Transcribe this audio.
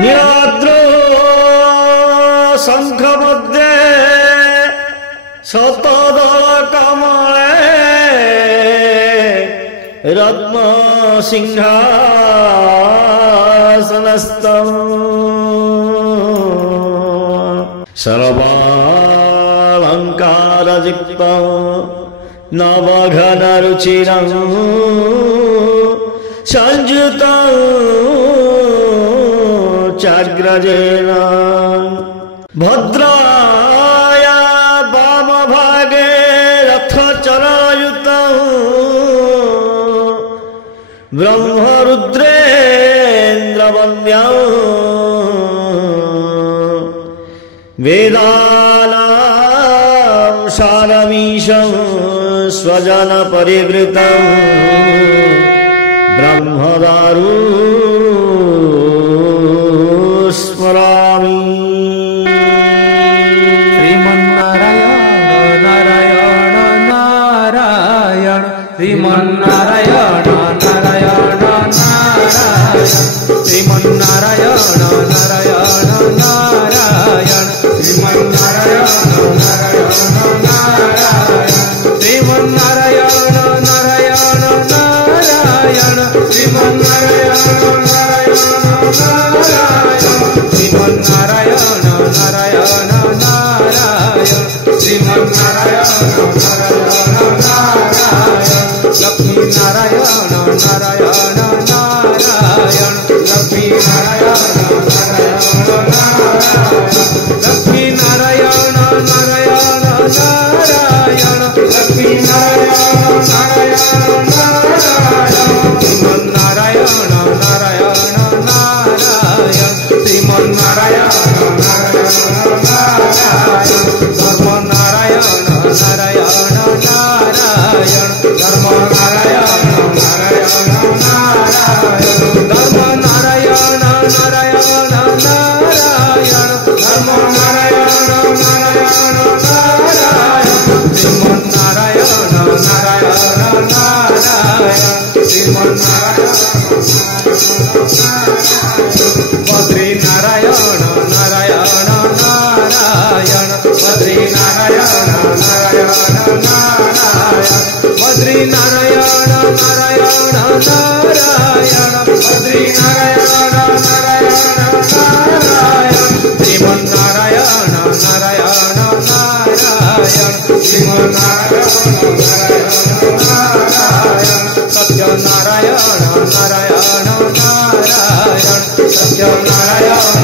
नीलाद्रो शंख मध्ये शतदल कमले रत्न सिंहासनस्थं सर्वालंकारयुक्तं नवघनरुचिरं संयुतं चाग्रजेन भद्राया वामभागे रथचरायुतं ब्रह्मरुद्रेन्द्रवन्द्यं वेदानां सारमीशं स्वजनपरिवृतं ब्रह्मदारु स्मरामि। श्रीमन्नारायण नारायण नारायण श्रीमन्नारायण नारायण नारायण श्रीमन्नारायण नारायण नारायण श्रीमन्नारायण नारायण नारायण श्रीमन्नारायण नारायण नारायण श्रीमन्नारायण नारायण नारायण श्रीमन्नारायण नारायण नारायण श्रीमन्नारायण नारायण नारायण लक्ष्मी नारायण नारायण नारायण लक्ष्मी नारायण नारायण नारायण लक्ष्मी नारायण नारायण नारायण लक्ष्मी नारायण नारायण नारायण श्रीमन्नारायण नारायण नारायण श्रीमन्नारायण नारायण नारायण धर्म नारायण नारायण नारायण धर्म नारायण नारायण नारायण धर्म नारायण नारायण नारायण धर्म नारायण नारायण नारायण श्रीमन्नारायण नारायण नारायण श्रीमन्नारायण बद्री नारायण नारायण नारायण बद्री नारायण नारायण नारायण बद्री नारायण नारायण नारायण बद्री नारायण नारायण नारायण श्रीमन्नारायण नारायण नारायण श्रीमन्नारायण नारायण नारायण सत्यनारायण नारायण नारायण सत्यनारायण